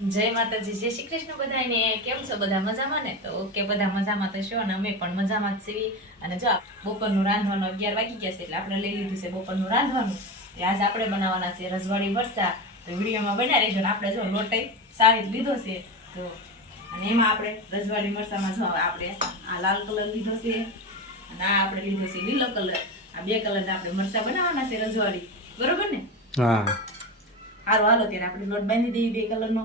જય માતાજી જય શ્રી કૃષ્ણ બધાને કેમ છો બધા મજામાં ને? તો ઓકે બધા મજામાં તો છો અને અમે પણ મજામાં જ છીએ. અને જો બપોરનું રાંધવાનું અગિયાર વાગી ગયા છે એટલે આપણે લઈ લીધું છે બપોરનું રાંધવાનું. તે આજ આપણે બનાવવાના છે રજવાડી મરચા તો વિડીયોમાં બનાવી રહેજો ને આપણે જો લોટઈ સારી લીધો છે. તો અને એમાં આપણે રજવાડી મરચામાં જો આપણે આ લાલ કલર લીધો છે. અને આ આપણે લીધો છે લીલો કલર. આ બે કલરના આપણે મરસા બનાવવાના છે રજવાડી. બરોબર ને? હા. સારું હાલો ત્યારે આપણે લોટ બાંધી દઈએ બે કલરનો.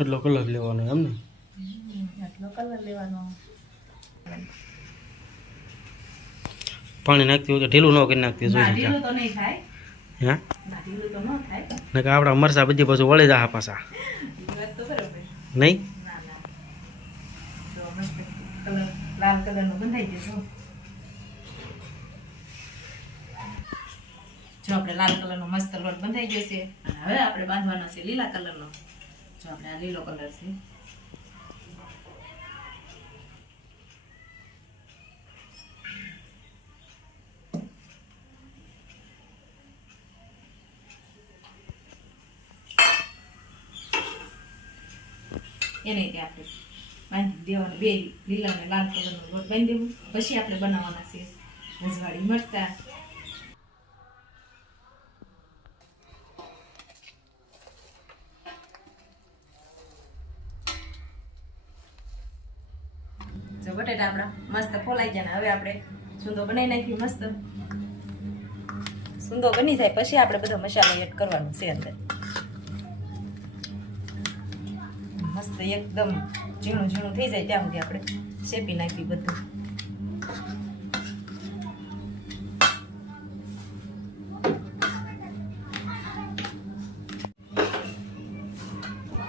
એટલો કલર લેવાનો એમ ને? આટલો કલર લેવાનો. પાણી નાખતી હોય તો ઢીલું ન કરી નાખતી ના જોઈ ઢીલું તો નહીં થાય. હે? ઢીલું તો ન થાય. ને આપણા મરસા બધી પાછું વળી જાય પાછા. નહીં? લાલ કલરનો બંધાઈ જશે જો. આપણે લાલ કલરનો મસ્ત લોટ બંધાઈ ગયો છે. હવે આપણે બાંધવાનો છે લીલા કલરનો. આપણે આ લીલો કલર છે. એને તે આપણે બાંધી દેવાનું બે લીલા અને લાલ કલરનો લોટ બાંધી દેવું પછી આપણે બનાવવાના છે રજવાડી મરતા બટેટા આપણા મસ્ત ફોલાઈ જાય હવે આપણે સુંદો બનાવી નાખ્યું મસ્ત. સુંદો બની જાય પછી આપણે બધો મસાલો એડ કરવાનો છે અંદર. મસ્ત એકદમ ઝીણું ઝીણું થઈ જાય ત્યાં સુધી આપણે શેપી નાખી બધું.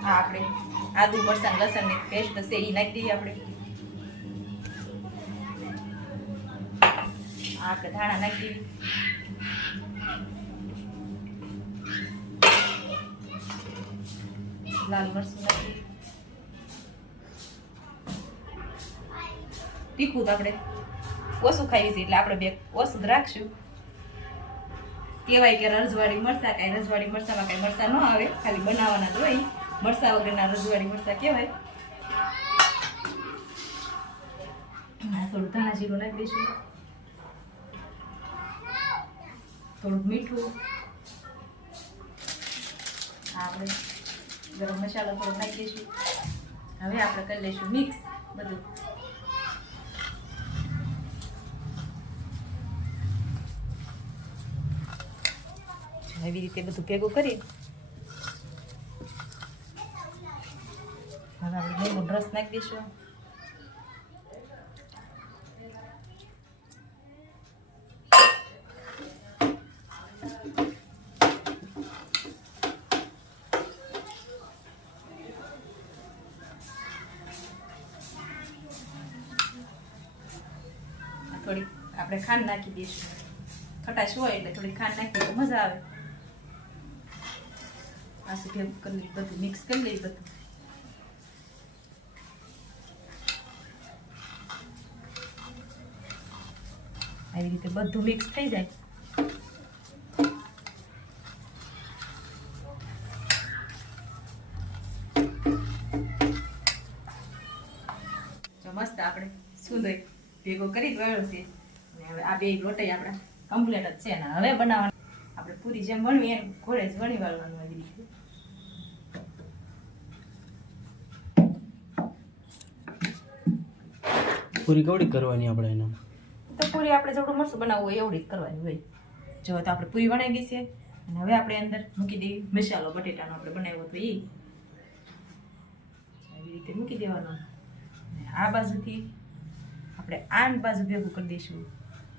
આપણે આદુ મરચાં લસણની પેસ્ટ છે એ નાખી દઈએ આપણે. આપણે ધાણા નાખી. લાલ મરચું તીખું તો આપણે ઓછું ખાઈએ છીએ એટલે આપણે બે ઓછું રાખશું. કહેવાય કે રજવાડી મરચા કાંઈ રજવાડી મરચામાં કાંઈ મરચા ન આવે, ખાલી બનાવવાના જ હોય. મરચા વગરના રજવાડી મરસા કહેવાય. થોડું ધાણા જીરું નાખી દઈશું. થોડુંક મીઠું. આપણે ગરમ મસાલો થોડો નાખી દઈશું હવે આપણે કરી લઈશું મિક્સ બધું. એવી રીતે બધું ભેગું કરી. હવે આપણે રસ નાખી દઈશું. આપણે ખાંડ નાખી દઈશું. ખટાશ હોય એટલે થોડી ખાંડ નાખી તો મજા આવે. આ કરી મિક્સ કરી લઈએ બધું. આવી રીતે બધું મિક્સ થઈ જાય. ભેગો કરી ગયો છે. અને હવે આ બે લોટાઈ આપણા કમ્પ્લીટ જ છે અને હવે બનાવવાનું. આપણે પૂરી જેમ વણવી એમ ઘોડે જ વણી વાળવાનું આવી રીતે પૂરી કવડી કરવાની આપણે એના? તો પૂરી આપણે જેવડું મરસું બનાવવું હોય એવડી જ કરવાની હોય. જો તો આપણે પૂરી વણાઈ ગઈ છે. અને હવે આપણે અંદર મૂકી દઈએ મસાલો બટેટાનો આપણે બનાવ્યો હતો એ આવી રીતે મૂકી દેવાનો. આ બાજુથી આપણે આમ બાજુ ભેગું કરી દઈશું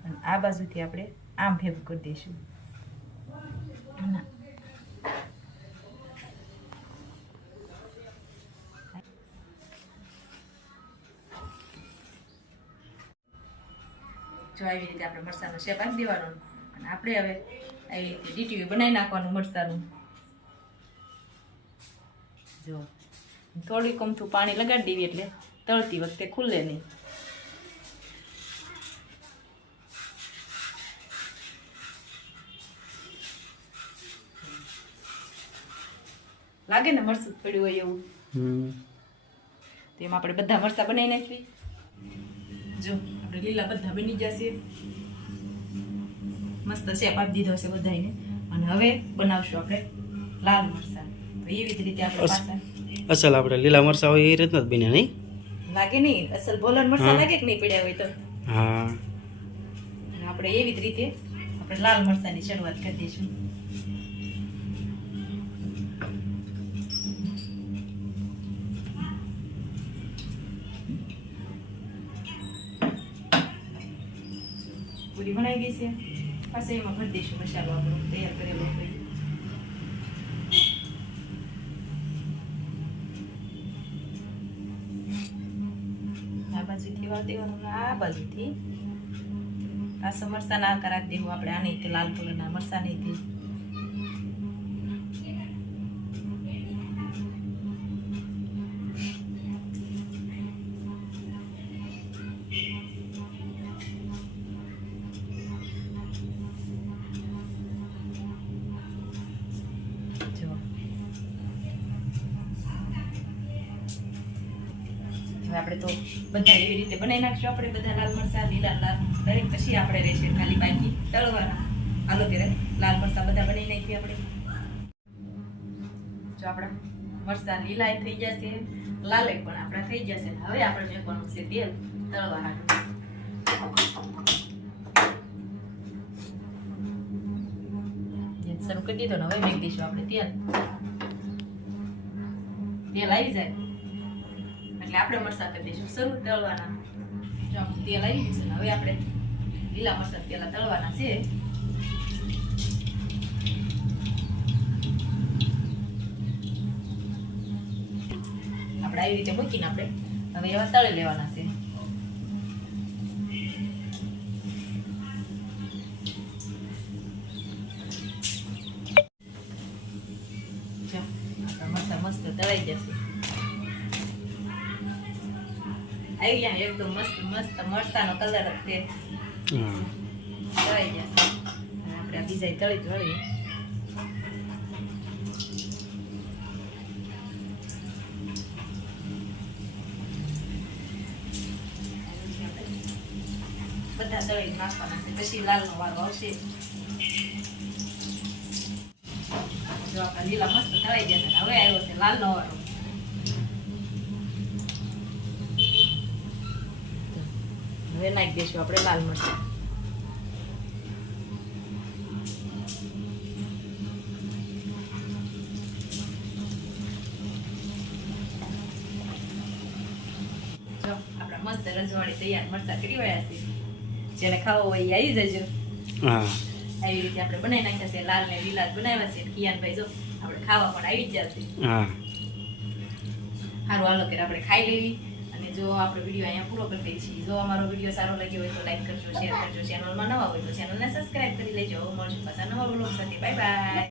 અને આ બાજુથી આપણે આમ ભેગું કરી દઈશું જો આવી રીતે આપણે મરચાંનો શેપ આપી દેવાનો અને આપણે હવે આવી રીતે ડીટીવી બનાવી નાખવાનું મરસાનું જો, થોડીક અમથું પાણી લગાડી દેવી એટલે તળતી વખતે ખુલે નહીં. લાગે ને મરસું પડ્યું હોય એવું? હમ. તેમાં આપણે બધા મરસા બનાવી નાખવી જો આપણે લીલા બધા બની જશે. મસ્ત શેપ આપી દીધો છે બધાને અને હવે બનાવશું આપણે લાલ મરચાં તો એવી જ રીતે આપણે અસ- અસલ આપણે લીલા મરસા હોય એ રીતના જ બન્યા નહીં? લાગે નહીં. અસલ બોલન મરસા લાગે કે નહીં પડ્યા હોય તો? હા. આપણે એવી જ રીતે આપણે લાલ મરસાની શરૂઆત કરી દઈશું. પૂરી બનાવી ગઈ છે. પાછા એમાં ભરી દઈશું મસાલો આપણો, તૈયાર કરેલો આ બાજુથી વાર દેવાનું આ બાજુથી. આ સમરસાના આકાર આપી દેવું આપણે આ નહીં લાલ કલરના મરસા હવે આપણે તો બધા એવી રીતે બનાવી નાખશું. આપણે બધા લાલ મરચાં, લીલા લાલ, દરેક પછી આપણે રહેશે ખાલી બાકી તળવાના. હાલો ત્યારે, લાલ મરચાં બધા બનાવી નાખીએ આપણે. જો આપણા મરચાં લીલા થઈ જશે, લાલે પણ આપણા થઈ જશે. હવે આપણે મેકવાનું છે તેલ તળવા હાટું શરૂ કરી દીધો ને હવે મેક દઈશું આપણે તેલ. તેલ આવી જાય. એટલે આપણે મરચાં કરી દઈશું શરૂ તળવાના જો આપણું તેલ આવી ગયું છે ને હવે આપણે લીલા મરચાં પેલા તળવાના છે આપણે આવી રીતે મૂકીને આપણે હવે એવા તળી લેવાના છે જો આપણા મરચાં મસ્ત તળાઈ જશે આવી ગયા એકદમ મસ્ત મસ્ત મરચાનો કલર જ તે તળાઈ જશે આપણે આ બીજા તળી તળીએ બધા તળી નાખવાના છે. પછી લાલનો વારો આવશે. જો આપણા લીલા મસ્ત તળાઈ ગયા છે હવે આવ્યો છે લાલનો વારો. હવે નાખી દઈશું આપણે લાલ મરચાં. મસ્ત રજવાડી તૈયાર મરચાં કરી વળ્યા છે. જેને ખાવો હોય એ આવી જજો. હા. આવી રીતે આપણે બનાવી નાખ્યા છે લાલ ને લીલા બનાવ્યા છે. કિયાનભાઈ જો આપણે ખાવા પણ આવી જ જશે હા. સારું હાલો ત્યારે આપણે ખાઈ લેવી. જો આપણો વીડિયો અહીંયા પૂરો કરી દઈએ છીએ. જો અમારો વીડિયો સારો લાગ્યો હોય તો લાઈક કરજો શેર કરજો ચેનલમાં નવા હોય તો ચેનલને સબસ્ક્રાઈબ કરી લેજો. મળશું પાછા નવા બ્લોગ સાથે. Bye bye